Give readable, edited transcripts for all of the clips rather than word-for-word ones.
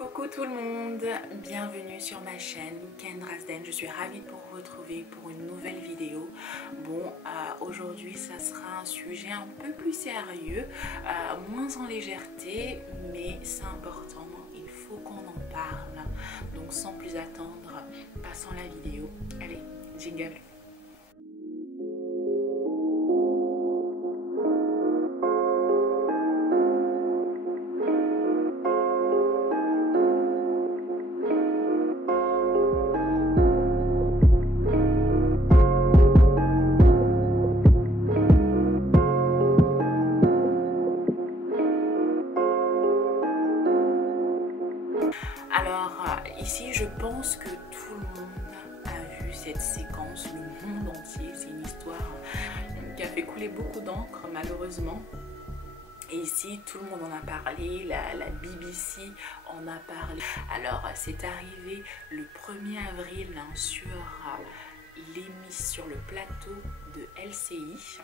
Coucou tout le monde, bienvenue sur ma chaîne Kendrazden. Je suis ravie de vous retrouver pour une nouvelle vidéo. Bon, aujourd'hui ça sera un sujet un peu plus sérieux, moins en légèreté, mais c'est important, il faut qu'on en parle. Donc sans plus attendre, passons la vidéo. Allez, jingle. Alors ici je pense que tout le monde a vu cette séquence, le monde entier. C'est une histoire qui a fait couler beaucoup d'encre malheureusement. Et ici tout le monde en a parlé, la BBC en a parlé. Alors c'est arrivé le 1er avril sur le plateau de LCI.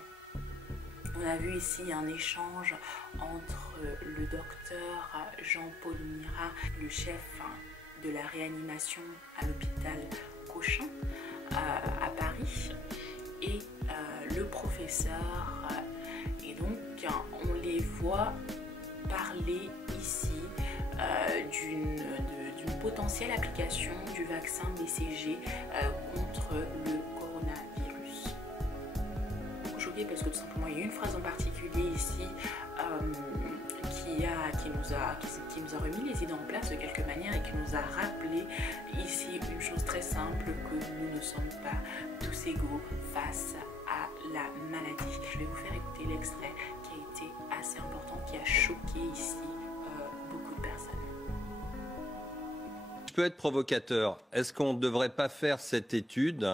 On a vu ici un échange entre le docteur Jean-Paul Mira, le chef de la réanimation à l'hôpital Cochin à Paris, et le professeur. Et donc on les voit parler ici d'une potentielle application du vaccin BCG contre le coronavirus. Parce que tout simplement il y a une phrase en particulier ici qui nous a remis les idées en place de quelque manière et qui nous a rappelé ici une chose très simple, que nous ne sommes pas tous égaux face à la maladie. Je vais vous faire écouter l'extrait qui a été assez important, qui a choqué ici beaucoup de personnes. Je peux être provocateur. Est-ce qu'on ne devrait pas faire cette étude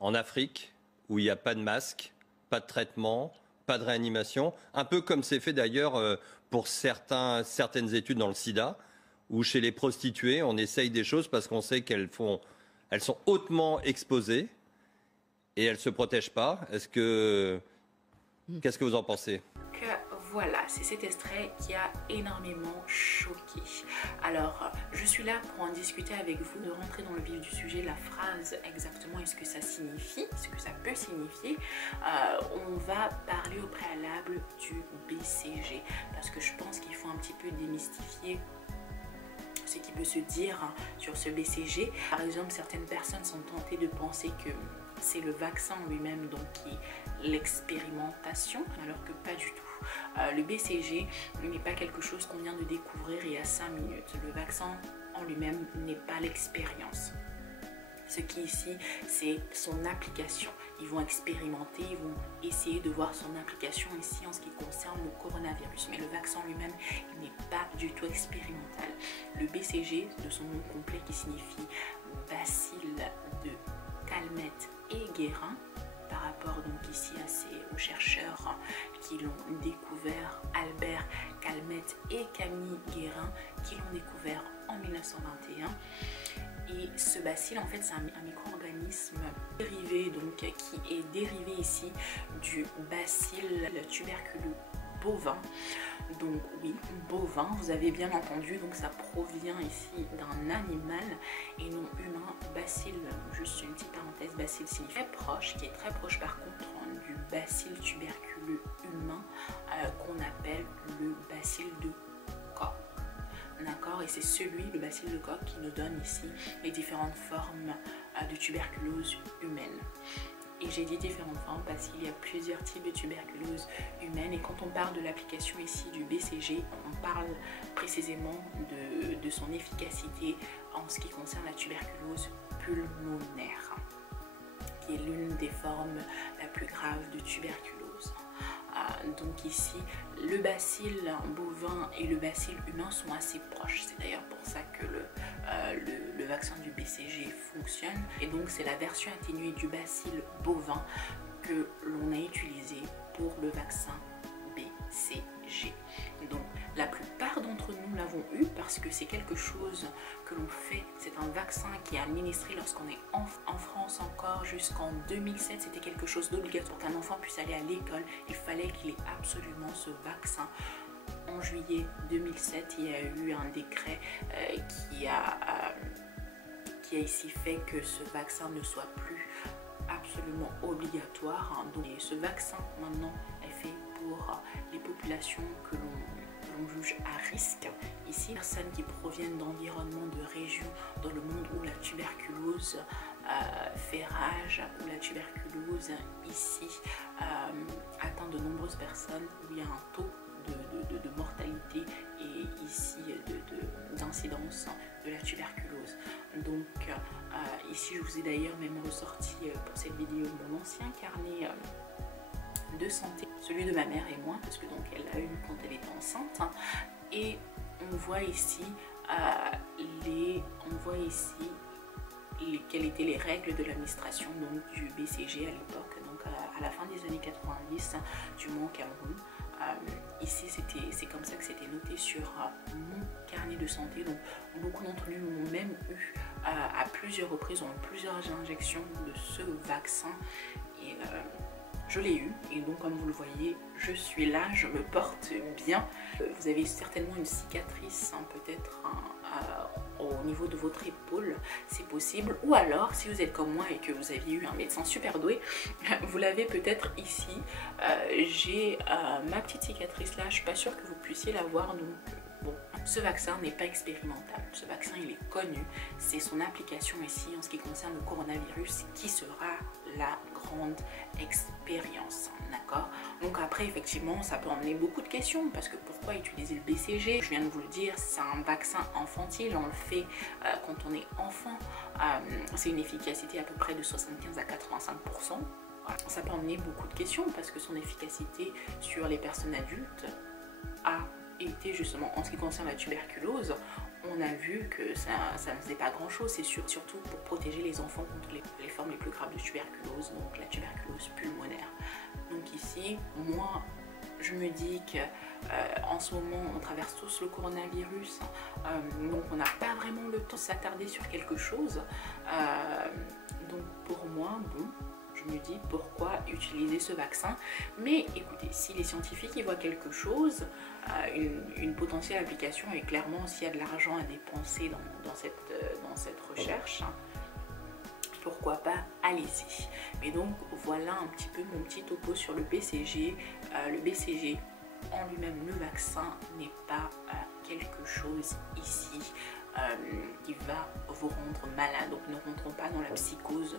en Afrique où il n'y a pas de masque, pas de traitement, pas de réanimation, un peu comme c'est fait d'ailleurs pour certaines études dans le sida, où chez les prostituées, on essaye des choses parce qu'on sait qu'elles sont hautement exposées et elles ne se protègent pas. Qu'est-ce que vous en pensez? Voilà, c'est cet extrait qui a énormément choqué. Alors, je suis là pour en discuter avec vous, de rentrer dans le vif du sujet, la phrase exactement et ce que ça signifie, ce que ça peut signifier. On va parler au préalable du BCG, parce que je pense qu'il faut un petit peu démystifier ce qui peut se dire sur ce BCG. Par exemple, certaines personnes sont tentées de penser que c'est le vaccin lui-même donc qui est l'expérimentation, alors que pas du tout. Le BCG n'est pas quelque chose qu'on vient de découvrir il y a 5 minutes. Le vaccin en lui-même n'est pas l'expérience. Ce qui ici, c'est son application. Ils vont expérimenter, ils vont essayer de voir son application ici en ce qui concerne le coronavirus. Mais le vaccin lui-même, il n'est pas du tout expérimental. Le BCG, de son nom complet qui signifie bacille de Calmette et Guérin, par rapport donc ici aux chercheurs qui l'ont découvert, Albert Calmette et Camille Guérin, qui l'ont découvert en 1921. Et ce bacille, en fait, c'est un micro-organisme dérivé, donc qui est dérivé ici du bacille tuberculeux bovin. Donc oui, bovin, vous avez bien entendu, donc ça provient ici d'un animal et non humain. Bacille, juste une petite parenthèse, bacille signifie très proche, qui est très proche par contre du bacille tuberculeux humain qu'on appelle le bacille de Koch. D'accord, et c'est le bacille de Koch qui nous donne ici les différentes formes de tuberculose humaine. Et j'ai dit différentes formes parce qu'il y a plusieurs types de tuberculose humaine. Et quand on parle de l'application ici du BCG, on parle précisément de son efficacité en ce qui concerne la tuberculose pulmonaire, qui est l'une des formes la plus grave de tuberculose. Donc ici, le bacille bovin et le bacille humain sont assez proches. C'est d'ailleurs pour ça que le vaccin du BCG fonctionne. Et donc c'est la version atténuée du bacille bovin que l'on a utilisé pour le vaccin BCG. Donc la plupart d'entre nous l'avons eu parce que c'est quelque chose que l'on fait. C'est un vaccin qui est administré lorsqu'on est en France encore jusqu'en 2007. C'était quelque chose d'obligatoire. Pour qu'un enfant puisse aller à l'école, il fallait qu'il ait absolument ce vaccin en juillet 2007, il y a eu un décret qui a ici fait que ce vaccin ne soit plus absolument obligatoire. Donc ce vaccin maintenant est fait pour les populations que l'on juge à risque. Ici, personnes qui proviennent d'environnements, de régions dans le monde où la tuberculose fait rage, où la tuberculose ici atteint de nombreuses personnes, où il y a un taux de mortalité et ici d'incidence de la tuberculose. Donc ici je vous ai d'ailleurs même ressorti pour cette vidéo mon ancien carnet de santé, celui de ma mère et moi, parce que donc elle l'a eu quand elle était enceinte, et on voit ici quelles étaient les règles de l'administration du BCG à l'époque, donc à la fin des années 90, du moins au Cameroun. Ici c'est comme ça que c'était noté sur mon carnet de santé. Donc beaucoup d'entre nous l'ont même eu à plusieurs reprises, ont eu plusieurs injections de ce vaccin, et je l'ai eu, et donc comme vous le voyez, je suis là, je me porte bien. Vous avez certainement une cicatrice, hein, peut-être au niveau de votre épaule, c'est possible. Ou alors, si vous êtes comme moi et que vous aviez eu un médecin super doué, vous l'avez peut-être ici. J'ai ma petite cicatrice là, je suis pas sûre que vous puissiez la voir, donc bon. Ce vaccin n'est pas expérimental, ce vaccin il est connu, c'est son application ici en ce qui concerne le coronavirus qui sera la grande expérience, d'accord? Donc après effectivement ça peut emmener beaucoup de questions, parce que pourquoi utiliser le BCG? Je viens de vous le dire, c'est un vaccin infantile, on le fait quand on est enfant, c'est une efficacité à peu près de 75 à 85%. Ça peut emmener beaucoup de questions parce que son efficacité sur les personnes adultes a été justement en ce qui concerne la tuberculose, on a vu que ça ne faisait pas grand chose. C'est surtout pour protéger les enfants contre les formes les plus graves de tuberculose, donc la tuberculose pulmonaire. Donc ici, moi je me dis que en ce moment on traverse tous le coronavirus, donc on n'a pas vraiment le temps de s'attarder sur quelque chose, donc pour moi, bon, je me dis pourquoi utiliser ce vaccin. Mais écoutez, si les scientifiques y voient quelque chose, une potentielle application, et clairement s'il y a de l'argent à dépenser dans cette recherche, pourquoi pas, allez-y. Mais donc voilà un petit peu mon petit topo sur le BCG. Le BCG en lui-même, le vaccin, n'est pas quelque chose ici qui va vous rendre malade. Donc ne rentrons pas dans la psychose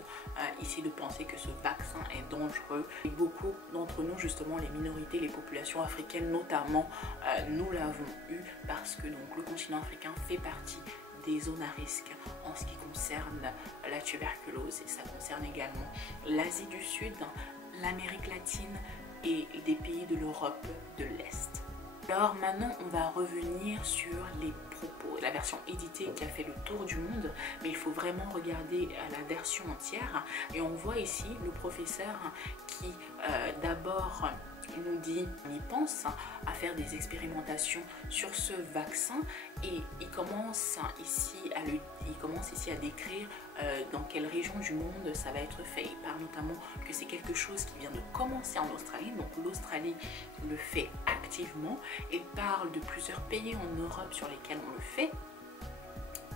ici de penser que ce vaccin est dangereux. Et beaucoup d'entre nous, justement les minorités, les populations africaines notamment, nous l'avons eu parce que donc le continent africain fait partie des zones à risque en ce qui concerne la tuberculose, et ça concerne également l'Asie du Sud, l'Amérique latine et des pays de l'Europe de l'Est. Alors maintenant on va revenir sur les propos, la version éditée qui a fait le tour du monde, mais il faut vraiment regarder la version entière, et on voit ici le professeur qui d'abord nous dit, on y pense à faire des expérimentations sur ce vaccin, et il commence ici à décrire dans quelle région du monde ça va être fait. Il parle notamment que c'est quelque chose qui vient de commencer en Australie, donc l'Australie le fait activement. Il parle de plusieurs pays en Europe sur lesquels on le fait,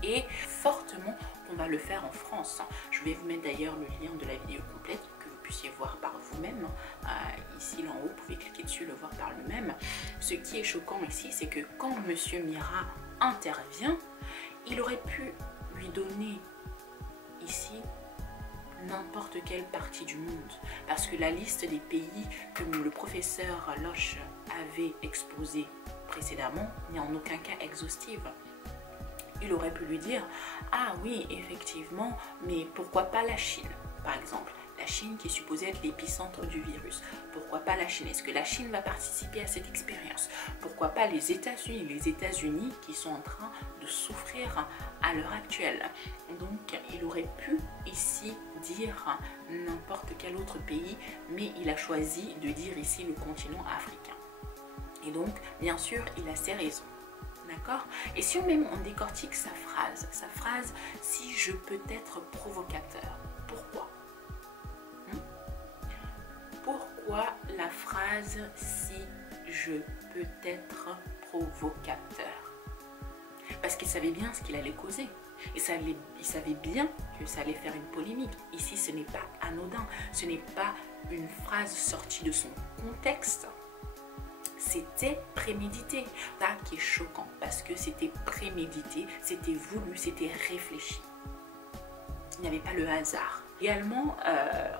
et fortement qu'on va le faire en France. Je vais vous mettre d'ailleurs le lien de la vidéo complète que vous puissiez voir par vous-même. Ici là en haut, vous pouvez cliquer dessus, le voir par lui-même. Ce qui est choquant ici, c'est que quand Monsieur Mira intervient, il aurait pu lui donner ici n'importe quelle partie du monde, parce que la liste des pays que le professeur Loche avait exposé précédemment n'est en aucun cas exhaustive. Il aurait pu lui dire, ah oui effectivement, mais pourquoi pas la Chine par exemple? La Chine qui est supposée être l'épicentre du virus. Pourquoi pas la Chine? Est-ce que la Chine va participer à cette expérience? Pourquoi pas les États-Unis? Les États-Unis qui sont en train de souffrir à l'heure actuelle. Donc il aurait pu ici dire n'importe quel autre pays, mais il a choisi de dire ici le continent africain. Et donc bien sûr il a ses raisons. D'accord? Et si on décortique sa phrase, si je peux être provocateur, pourquoi? Pourquoi la phrase si je peux être provocateur. Parce qu'il savait bien ce qu'il allait causer. Il savait bien que ça allait faire une polémique. Ici, ce n'est pas anodin. Ce n'est pas une phrase sortie de son contexte. C'était prémédité. Ça qui est choquant, parce que c'était prémédité, c'était voulu, c'était réfléchi. Il n'y avait pas le hasard. Également,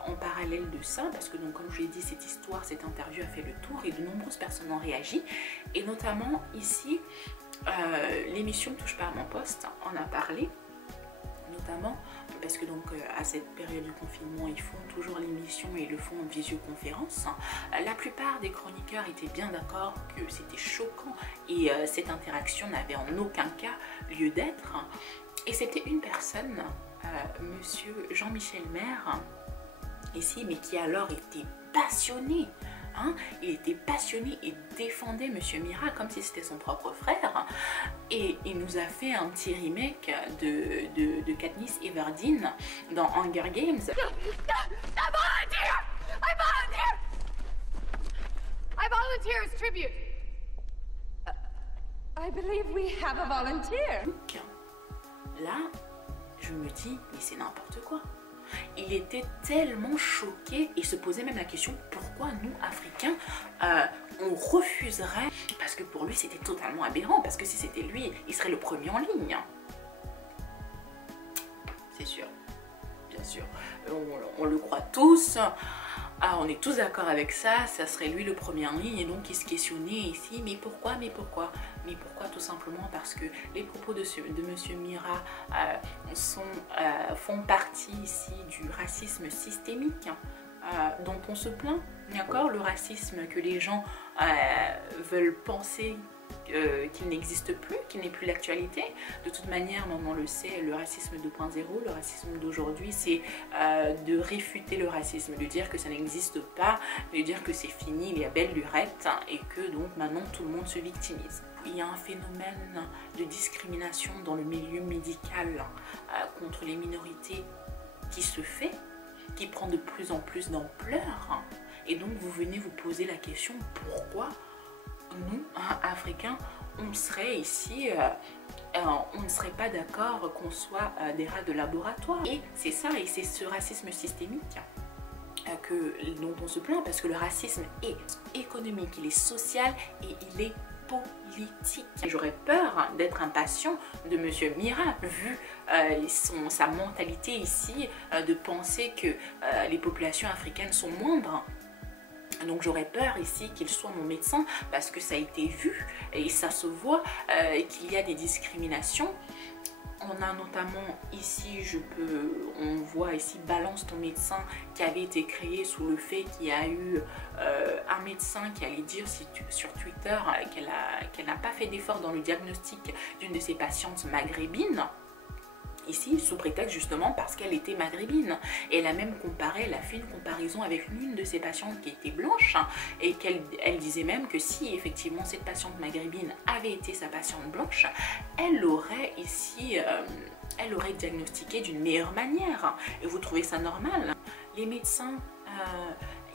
en parallèle de ça, parce que donc, comme je l'ai dit, cette histoire, cette interview a fait le tour et de nombreuses personnes ont réagi. Et notamment ici, l'émission Touche pas à mon poste en a parlé, notamment parce que donc à cette période du confinement, ils font toujours l'émission et le font en visioconférence. La plupart des chroniqueurs étaient bien d'accord que c'était choquant et cette interaction n'avait en aucun cas lieu d'être. Et c'était une personne, monsieur Jean-Michel Maire, ici, mais qui alors était passionné. Hein, il était passionné et défendait Monsieur Mira comme si c'était son propre frère. Et il nous a fait un petit remake de Katniss Everdeen dans Hunger Games. I volunteer as tribute. I believe we have a volunteer. Donc, là, je me dis, mais c'est n'importe quoi. Il était tellement choqué et se posait même la question pourquoi nous, Africains, on refuserait, parce que pour lui c'était totalement aberrant, parce que si c'était lui, il serait le premier en ligne. C'est sûr, bien sûr, on le croit tous. Ah, on est tous d'accord avec ça, ça serait lui le premier en ligne et donc il se questionnait ici, mais pourquoi, mais pourquoi? Mais pourquoi? Tout simplement parce que les propos de Monsieur Mira font partie ici du racisme systémique dont on se plaint, d'accord? Le racisme que les gens veulent penser qu'il n'existe plus, qu'il n'est plus d'actualité. De toute manière, on le sait, le racisme 2.0, le racisme d'aujourd'hui, c'est de réfuter le racisme, de dire que ça n'existe pas, de dire que c'est fini, il y a belle lurette, et que donc maintenant tout le monde se victimise. Il y a un phénomène de discrimination dans le milieu médical contre les minorités qui se fait, qui prend de plus en plus d'ampleur, et donc vous venez vous poser la question pourquoi nous, Africains, on serait ici, on ne serait pas d'accord qu'on soit des rats de laboratoire. Et c'est ça, et c'est ce racisme systémique dont on se plaint, parce que le racisme est économique, il est social et il est politique. J'aurais peur d'être impatient de Monsieur Mira, vu sa mentalité ici, de penser que les populations africaines sont moindres. Donc j'aurais peur ici qu'il soit mon médecin parce que ça a été vu et ça se voit qu'il y a des discriminations. On a notamment ici, on voit ici Balance ton médecin qui avait été créé sous le fait qu'il y a eu un médecin qui allait dire sur Twitter qu'elle n'a pas fait d'effort dans le diagnostic d'une de ses patientes maghrébines. Ici, sous prétexte justement parce qu'elle était maghrébine. Et elle a même comparé, elle a fait une comparaison avec l'une de ses patientes qui était blanche et qu'elle disait même que si effectivement cette patiente maghrébine avait été sa patiente blanche, elle aurait ici, elle aurait diagnostiqué d'une meilleure manière. Et vous trouvez ça normal? Les médecins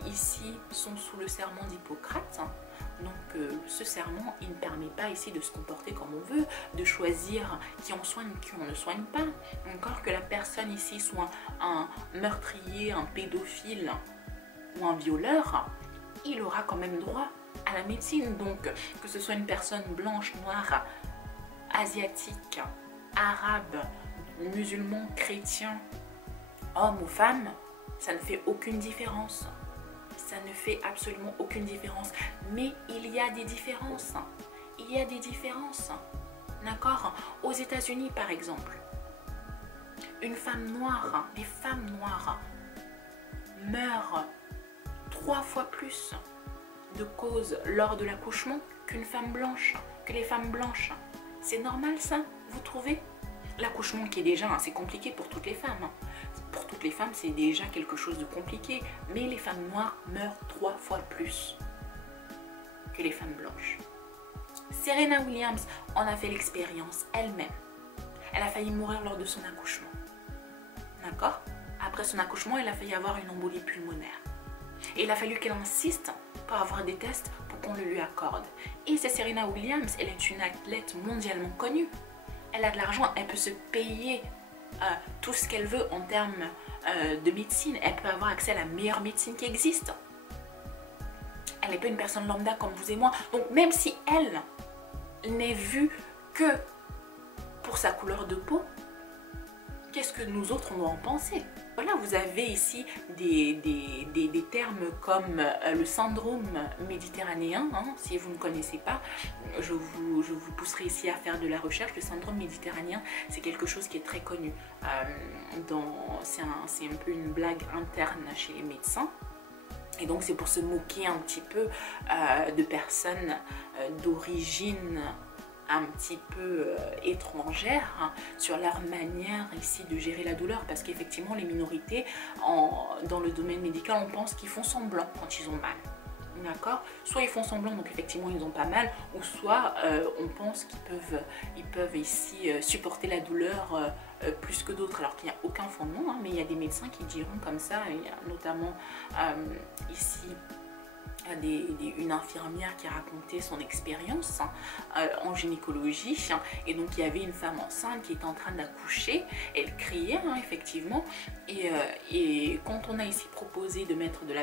ici sont sous le serment d'Hippocrate. Donc ce serment, il ne permet pas ici de se comporter comme on veut, de choisir qui on soigne, qui on ne soigne pas. Encore que la personne ici soit un meurtrier, un pédophile ou un violeur, il aura quand même droit à la médecine. Donc que ce soit une personne blanche, noire, asiatique, arabe, musulman, chrétien, homme ou femme, ça ne fait aucune différence. Ça ne fait absolument aucune différence. Mais il y a des différences. Il y a des différences. D'accord? Aux États-Unis, par exemple, une femme noire, les femmes noires meurent 3 fois plus de causes lors de l'accouchement qu'une femme blanche, que les femmes blanches. C'est normal ça, vous trouvez? L'accouchement qui est déjà assez compliqué pour toutes les femmes. Pour toutes les femmes, c'est déjà quelque chose de compliqué. Mais les femmes noires meurent 3 fois plus que les femmes blanches. Serena Williams en a fait l'expérience elle-même. Elle a failli mourir lors de son accouchement. D'accord? Après son accouchement, elle a failli avoir une embolie pulmonaire. Et il a fallu qu'elle insiste pour avoir des tests pour qu'on le lui accorde. Et c'est Serena Williams, elle est une athlète mondialement connue. Elle a de l'argent, elle peut se payer tout ce qu'elle veut en termes de médecine. Elle peut avoir accès à la meilleure médecine qui existe. Elle n'est pas une personne lambda comme vous et moi. Donc même si elle n'est vue que pour sa couleur de peau, qu'est-ce que nous autres on doit en penser? Voilà, vous avez ici des termes comme le syndrome méditerranéen. Hein, si vous ne connaissez pas, je vous pousserai ici à faire de la recherche. Le syndrome méditerranéen, c'est quelque chose qui est très connu. C'est un peu une blague interne chez les médecins. Et donc c'est pour se moquer un petit peu de personnes d'origine un petit peu étrangères, hein, sur leur manière ici de gérer la douleur, parce qu'effectivement les minorités dans le domaine médical, on pense qu'ils font semblant quand ils ont mal. D'accord? Soit ils font semblant, donc effectivement ils n'ont pas mal, ou soit on pense qu'ils peuvent ici supporter la douleur plus que d'autres, alors qu'il n'y a aucun fondement, hein, mais il y a des médecins qui diront comme ça. Il y a notamment ici une infirmière qui a raconté son expérience en gynécologie, et donc il y avait une femme enceinte qui était en train d'accoucher, elle criait, hein, effectivement, et quand on a ici proposé de mettre de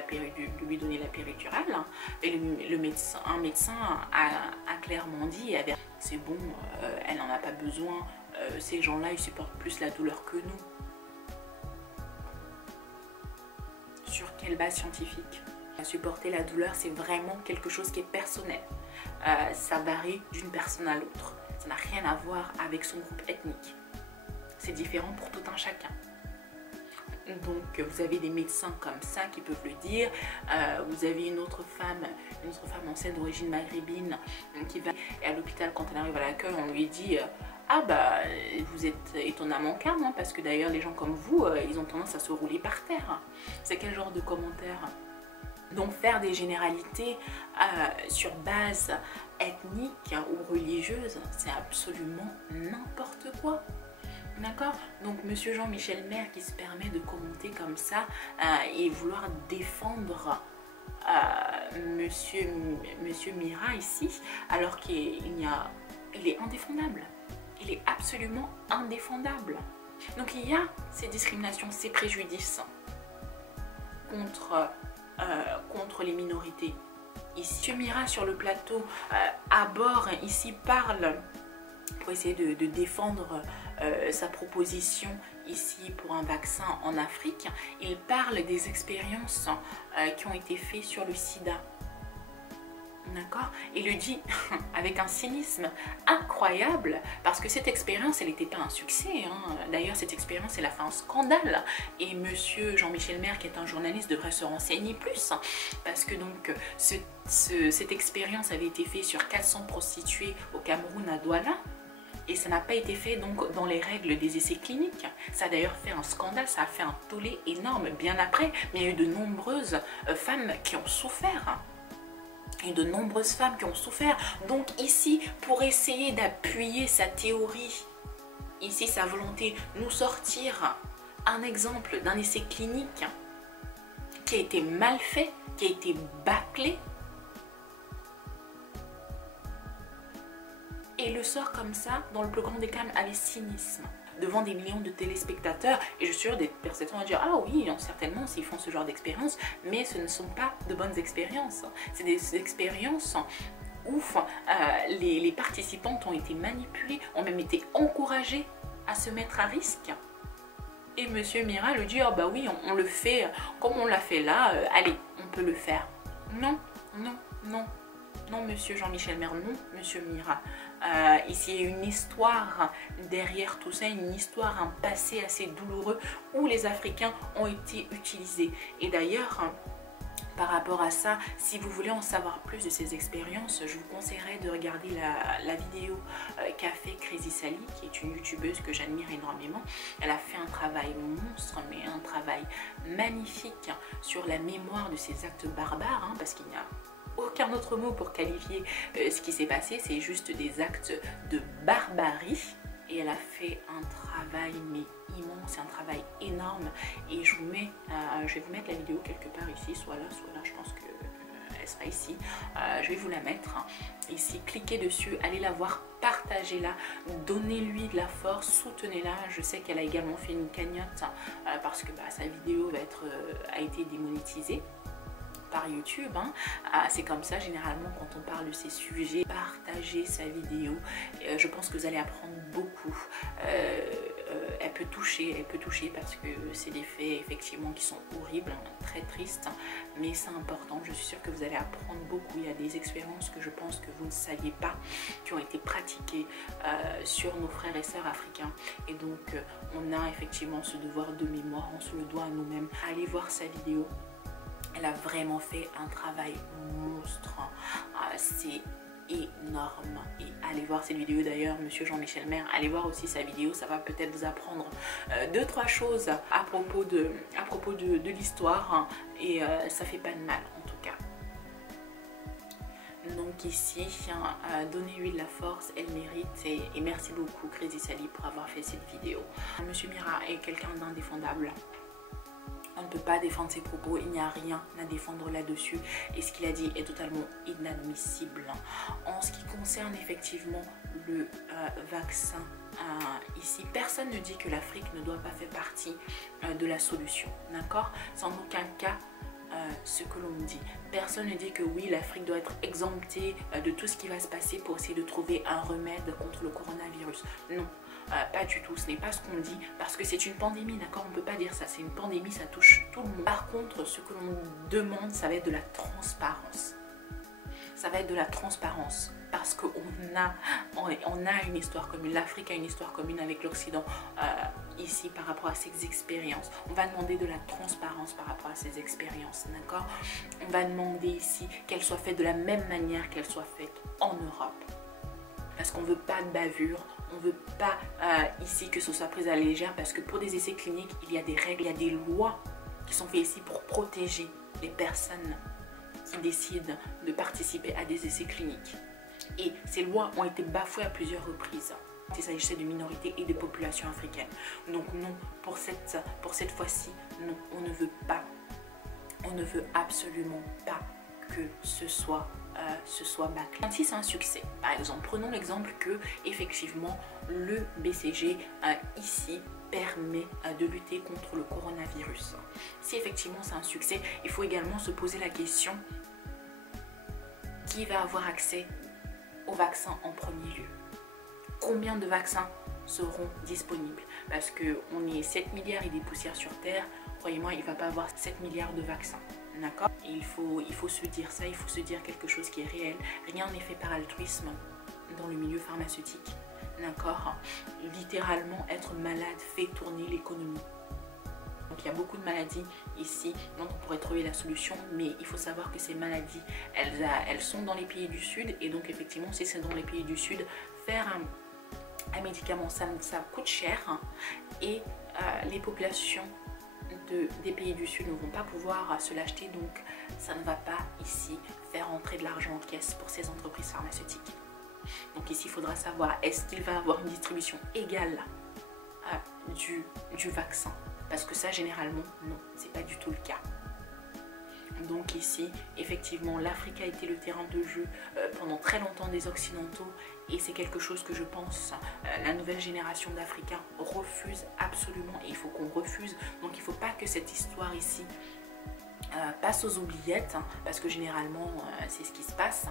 lui donner la péridurale, et un médecin a clairement dit, c'est bon, elle n'en a pas besoin, ces gens-là ils supportent plus la douleur que nous. Sur quelle base scientifique? Supporter la douleur, c'est vraiment quelque chose qui est personnel. Ça varie d'une personne à l'autre. Ça n'a rien à voir avec son groupe ethnique. C'est différent pour tout un chacun. Donc vous avez des médecins comme ça qui peuvent le dire. Vous avez une autre femme enceinte d'origine maghrébine qui va à l'hôpital. Quand elle arrive à l'accueil, on lui dit ah bah vous êtes étonnamment calme, hein, parce que d'ailleurs les gens comme vous, ils ont tendance à se rouler par terre. C'est quel genre de commentaire? Donc faire des généralités sur base ethnique ou religieuse, c'est absolument n'importe quoi. D'accord? Donc monsieur Jean-Michel Maire qui se permet de commenter comme ça et vouloir défendre monsieur Mira ici, alors qu'il est indéfendable. Il est absolument indéfendable. Donc il y a ces discriminations, ces préjudices contre les minorités. Ici, Mira sur le plateau ici parle pour essayer de défendre sa proposition ici pour un vaccin en Afrique. Il parle des expériences qui ont été faites sur le sida. D'accord? Il le dit avec un cynisme incroyable, parce que cette expérience, elle n'était pas un succès, hein. D'ailleurs, cette expérience, elle a fait un scandale. Et monsieur Jean-Michel Maire, qui est un journaliste, devrait se renseigner plus, parce que donc cette expérience avait été faite sur 400 prostituées au Cameroun, à Douala. Et ça n'a pas été fait donc dans les règles des essais cliniques. Ça a d'ailleurs fait un scandale, ça a fait un tollé énorme bien après. Mais il y a eu de nombreuses femmes qui ont souffert. Et de nombreuses femmes qui ont souffert. Donc ici, pour essayer d'appuyer sa théorie, ici sa volonté, nous sortir un exemple d'un essai clinique qui a été mal fait, qui a été bâclé, et le sort comme ça, dans le plus grand des calmes, avec cynisme, devant des millions de téléspectateurs. Et je suis sûre des personnes vont dire ah oui, certainement s'ils font ce genre d'expérience, mais ce ne sont pas de bonnes expériences. C'est des expériences où les participantes ont été manipulées, ont même été encouragées à se mettre à risque. Et monsieur Mira le dit, oh bah oui, on le fait comme on l'a fait là, allez, on peut le faire. Non, non, non. Non, monsieur Jean-Michel Maire, non, monsieur Mira. Ici, il y a une histoire derrière tout ça, une histoire, un passé assez douloureux où les Africains ont été utilisés. Et d'ailleurs, par rapport à ça, si vous voulez en savoir plus de ces expériences, je vous conseillerais de regarder la vidéo qu'a fait Crazy Sally, qui est une youtubeuse que j'admire énormément. Elle a fait un travail monstre, mais un travail magnifique sur la mémoire de ces actes barbares, hein, parce qu'il n'y a aucun autre mot pour qualifier ce qui s'est passé, c'est juste des actes de barbarie. Et elle a fait un travail mais immense, un travail énorme. Et je vais vous mettre la vidéo quelque part ici, soit là, je pense qu'elle sera ici. Je vais vous la mettre ici. Cliquez dessus, allez la voir, partagez-la, donnez-lui de la force, soutenez-la. Je sais qu'elle a également fait une cagnotte parce que sa vidéo a été démonétisée par YouTube, hein. C'est comme ça généralement quand on parle de ces sujets. Partagez sa vidéo, je pense que vous allez apprendre beaucoup. Elle peut toucher parce que c'est des faits effectivement qui sont horribles, hein, très tristes, mais c'est important. Je suis sûre que vous allez apprendre beaucoup. Il y a des expériences que je pense que vous ne saviez pas, qui ont été pratiquées sur nos frères et sœurs africains, et donc on a effectivement ce devoir de mémoire, on se le doit à nous-mêmes. Allez voir sa vidéo. Elle a vraiment fait un travail monstre, c'est énorme. Et allez voir cette vidéo d'ailleurs, monsieur Jean-Michel Maire, allez voir aussi sa vidéo, ça va peut-être vous apprendre 2-3 choses à propos de l'histoire, hein, et ça fait pas de mal en tout cas. Donc ici, donnez-lui de la force, elle mérite, et merci beaucoup Crazy Sally pour avoir fait cette vidéo. Monsieur Mira est quelqu'un d'indéfendable. On ne peut pas défendre ses propos, il n'y a rien à défendre là-dessus, et ce qu'il a dit est totalement inadmissible. En ce qui concerne effectivement le vaccin, ici, personne ne dit que l'Afrique ne doit pas faire partie de la solution, d'accord? C'est en aucun cas ce que l'on dit. Personne ne dit que oui, l'Afrique doit être exemptée de tout ce qui va se passer pour essayer de trouver un remède contre le coronavirus. Non. Pas du tout, ce n'est pas ce qu'on dit, parce que c'est une pandémie, d'accord, on ne peut pas dire ça, c'est une pandémie, ça touche tout le monde. Par contre, ce que l'on demande, ça va être de la transparence. Ça va être de la transparence, parce qu'on a une histoire commune, l'Afrique a une histoire commune avec l'Occident, ici, par rapport à ces expériences. On va demander de la transparence par rapport à ces expériences, d'accord. On va demander ici qu'elles soient faites de la même manière qu'elles soient faites en Europe. Parce qu'on ne veut pas de bavure, on ne veut pas ici que ce soit pris à la légère, parce que pour des essais cliniques, il y a des règles, il y a des lois qui sont faites ici pour protéger les personnes qui décident de participer à des essais cliniques. Et ces lois ont été bafouées à plusieurs reprises. Il s'agissait de minorités et de populations africaines. Donc non, pour cette fois-ci, non, on ne veut pas, on ne veut absolument pas que ce soit bâclé. Si c'est un succès, par exemple, prenons l'exemple que effectivement le BCG ici permet de lutter contre le coronavirus. Si effectivement c'est un succès, il faut également se poser la question: qui va avoir accès au vaccin en premier lieu? Combien de vaccins seront disponibles? Parce qu'on est 7 milliards et des poussières sur Terre, croyez-moi, il ne va pas avoir 7 milliards de vaccins. D'accord? Il faut se dire ça, il faut se dire quelque chose qui est réel. Rien n'est fait par altruisme dans le milieu pharmaceutique. D'accord? Littéralement, être malade fait tourner l'économie. Donc il y a beaucoup de maladies ici dont on pourrait trouver la solution, mais il faut savoir que ces maladies, elles sont dans les pays du Sud, et donc effectivement, si c'est dans les pays du Sud, faire un médicament, ça coûte cher, hein, et les populations des pays du Sud ne vont pas pouvoir se l'acheter, donc ça ne va pas ici faire entrer de l'argent en caisse pour ces entreprises pharmaceutiques. Donc ici il faudra savoir, est-ce qu'il va avoir une distribution égale du vaccin? Parce que ça généralement non, c'est pas du tout le cas. Donc ici effectivement l'Afrique a été le terrain de jeu pendant très longtemps des Occidentaux, et c'est quelque chose que je pense la nouvelle génération d'Africains refuse absolument, et il faut qu'on refuse. Donc il ne faut pas que cette histoire ici passe aux oubliettes, hein, parce que généralement c'est ce qui se passe.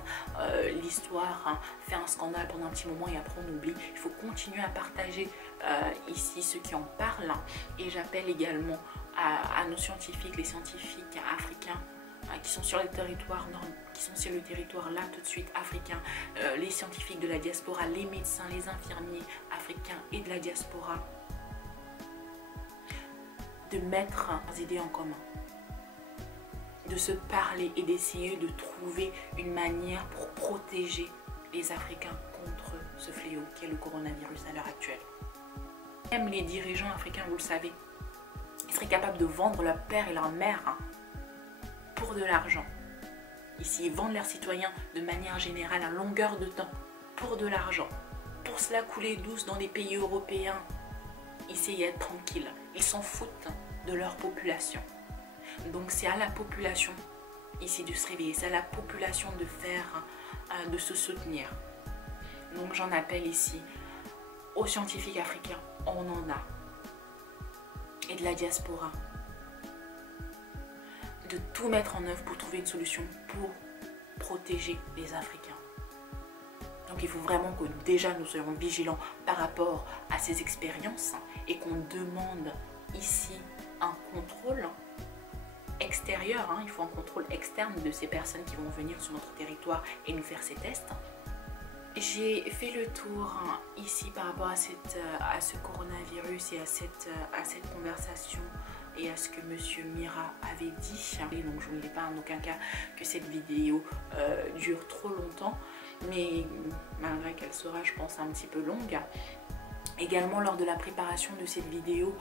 L'histoire fait un scandale pendant un petit moment et après on oublie. Il faut continuer à partager ici ceux qui en parlent, et j'appelle également à nos scientifiques, les scientifiques africains qui sont sur le territoire là tout de suite africain, les scientifiques de la diaspora, les médecins, les infirmiers africains et de la diaspora, de mettre leurs idées en commun, de se parler et d'essayer de trouver une manière pour protéger les Africains contre ce fléau qui est le coronavirus à l'heure actuelle. Même les dirigeants africains, vous le savez, ils seraient capables de vendre leur père et leur mère pour de l'argent. Ici, ils vendent leurs citoyens de manière générale à longueur de temps pour de l'argent. Pour cela couler douce dans les pays européens, ici, y être tranquille. Ils s'en foutent de leur population. Donc c'est à la population ici de se réveiller, c'est à la population de faire, de se soutenir. Donc j'en appelle ici aux scientifiques africains, on en a, et de la diaspora, de tout mettre en œuvre pour trouver une solution pour protéger les Africains. Donc il faut vraiment que déjà nous soyons vigilants par rapport à ces expériences et qu'on demande ici un contrôle extérieur, il faut un contrôle externe de ces personnes qui vont venir sur notre territoire et nous faire ces tests. J'ai fait le tour ici par rapport à ce coronavirus et à cette conversation et à ce que Monsieur Mira avait dit. Et donc je ne voulais pas en aucun cas que cette vidéo dure trop longtemps, mais malgré qu'elle sera, je pense, un petit peu longue. Également, lors de la préparation de cette vidéo,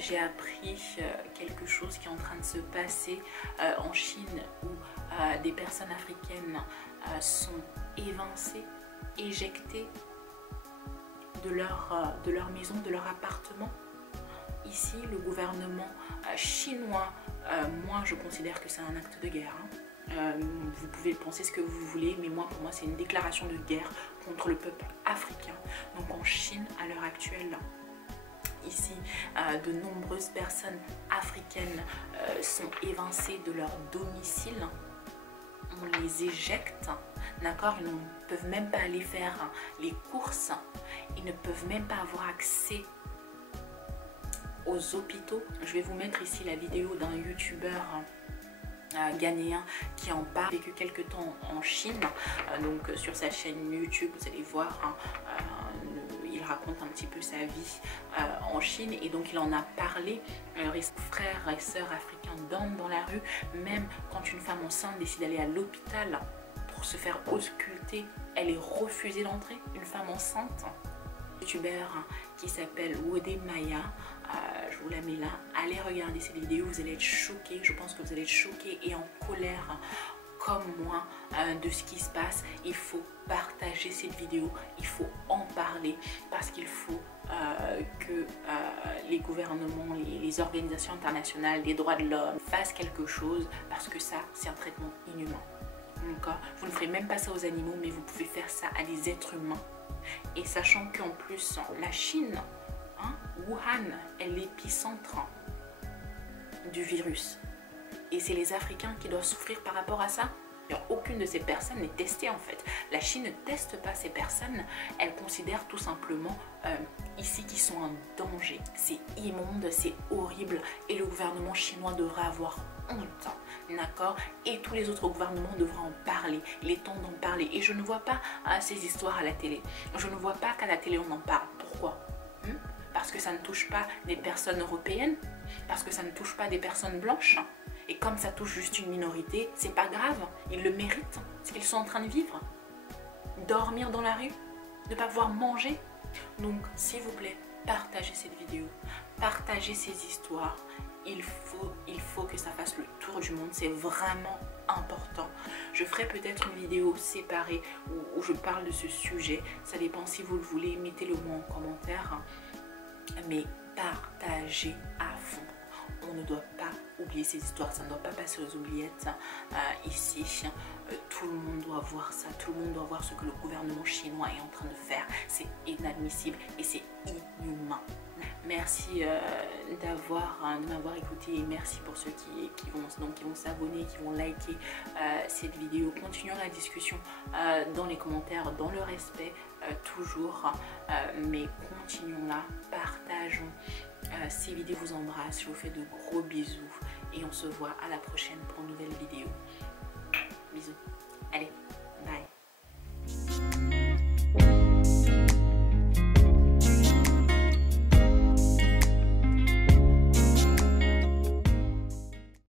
j'ai appris quelque chose qui est en train de se passer en Chine, où des personnes africaines sont évincées, éjectées de leur maison, de leur appartement. Ici, le gouvernement chinois, moi je considère que c'est un acte de guerre. Vous pouvez penser ce que vous voulez, mais pour moi c'est une déclaration de guerre contre le peuple africain. Donc en Chine, à l'heure actuelle, ici, de nombreuses personnes africaines sont évincées de leur domicile. On les éjecte, d'accord? Ils ne peuvent même pas aller faire les courses, ils ne peuvent même pas avoir accès aux hôpitaux. Je vais vous mettre ici la vidéo d'un youtubeur ghanéen qui en parle, vécu quelques temps en Chine, donc sur sa chaîne YouTube, vous allez voir, il raconte un petit peu sa vie en Chine, et donc il en a parlé. Les frères et sœurs africains dorment dans la rue, même quand une femme enceinte décide d'aller à l'hôpital pour se faire ausculter, elle est refusée d'entrer, une femme enceinte. Youtubeur qui s'appelle Wode Maya, je vous la mets là, allez regarder cette vidéo, vous allez être choqués, je pense que vous allez être choqués et en colère comme moi de ce qui se passe. Il faut partager cette vidéo, il faut en parler, parce qu'il faut que les gouvernements, les organisations internationales, les droits de l'homme fassent quelque chose, parce que ça, c'est un traitement inhumain. Donc, vous ne ferez même pas ça aux animaux, mais vous pouvez faire ça à des êtres humains. Et sachant qu'en plus, la Chine, Wuhan est l'épicentre du virus. Et c'est les Africains qui doivent souffrir par rapport à ça. Aucune de ces personnes n'est testée en fait. La Chine ne teste pas ces personnes. Elle considère tout simplement ici qu'ils sont un danger. C'est immonde, c'est horrible. Et le gouvernement chinois devrait avoir honte. D'accord? Et tous les autres gouvernements devraient en parler. Il est temps d'en parler. Et je ne vois pas ces histoires à la télé. Je ne vois pas qu'à la télé on en parle. Pourquoi? Parce que ça ne touche pas des personnes européennes, parce que ça ne touche pas des personnes blanches. Et comme ça touche juste une minorité, c'est pas grave, ils le méritent, ce qu'ils sont en train de vivre. Dormir dans la rue, ne pas pouvoir manger. Donc, s'il vous plaît, partagez cette vidéo, partagez ces histoires. Il faut que ça fasse le tour du monde, c'est vraiment important. Je ferai peut-être une vidéo séparée où je parle de ce sujet. Ça dépend si vous le voulez, mettez-le moi en commentaire. Mais partagez à fond. On ne doit pas oublier ces histoires, ça ne doit pas passer aux oubliettes ici. Tout le monde doit voir ça, tout le monde doit voir ce que le gouvernement chinois est en train de faire. C'est inadmissible et c'est inhumain. Merci de m'avoir écouté, et merci pour ceux qui vont s'abonner, qui vont liker cette vidéo. Continuons la discussion dans les commentaires, dans le respect toujours, mais continuons-la, partageons ces vidéos. Je vous embrasse, je vous fais de gros bisous et on se voit à la prochaine pour une nouvelle vidéo. Bisous, allez.